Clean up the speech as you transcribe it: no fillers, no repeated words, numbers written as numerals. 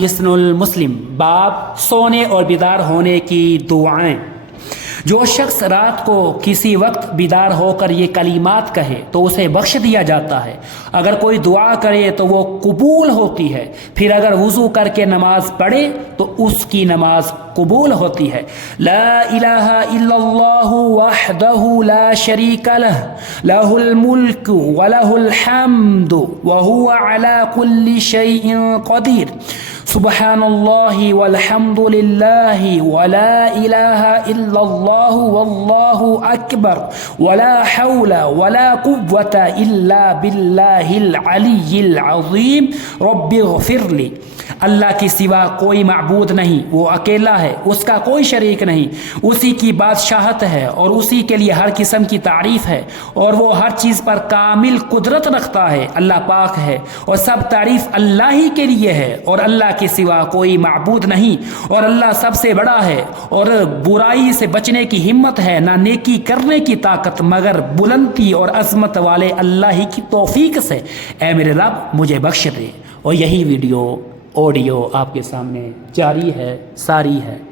حسن المسلم باب سونے اور بیدار ہونے کی دعائیں۔ جو شخص رات کو کسی وقت بیدار ہو کر یہ کلمات کہے تو اسے بخش دیا جاتا ہے، اگر کوئی دعا کرے تو وہ قبول ہوتی ہے، پھر اگر وضو کر کے نماز پڑھے تو اس کی نماز قبول ہوتی ہے۔ لا الہ الا اللہ وحدہ لا شریک لہ، لہ الملک ولہ الحمد وہو علی کل شیء قدیر، سبحان اللہ والحمد للہ ولا الہ الا اللہ واللہ اکبر ولا حول ولا قوة الا باللہ العلی العظیم، رب اغفر لی۔ اللہ کے سوا کوئی معبود نہیں، وہ اکیلا ہے، اس کا کوئی شریک نہیں، اسی کی بادشاہت ہے اور اسی کے لیے ہر قسم کی تعریف ہے، اور وہ ہر چیز پر کامل قدرت رکھتا ہے۔ اللہ پاک ہے اور سب تعریف اللہ ہی کے لیے ہے، اور اللہ کے سوا کوئی معبود نہیں، اور اللہ سب سے بڑا ہے، اور برائی سے بچنے کی ہمت ہے، نہ نیکی کرنے کی طاقت مگر بلندی اور عظمت والے اللہ ہی کی توفیق سے۔ اے میرے رب مجھے بخش دے۔ اور یہی ویڈیو آڈیو آپ کے سامنے جاری ہے، ساری ہے۔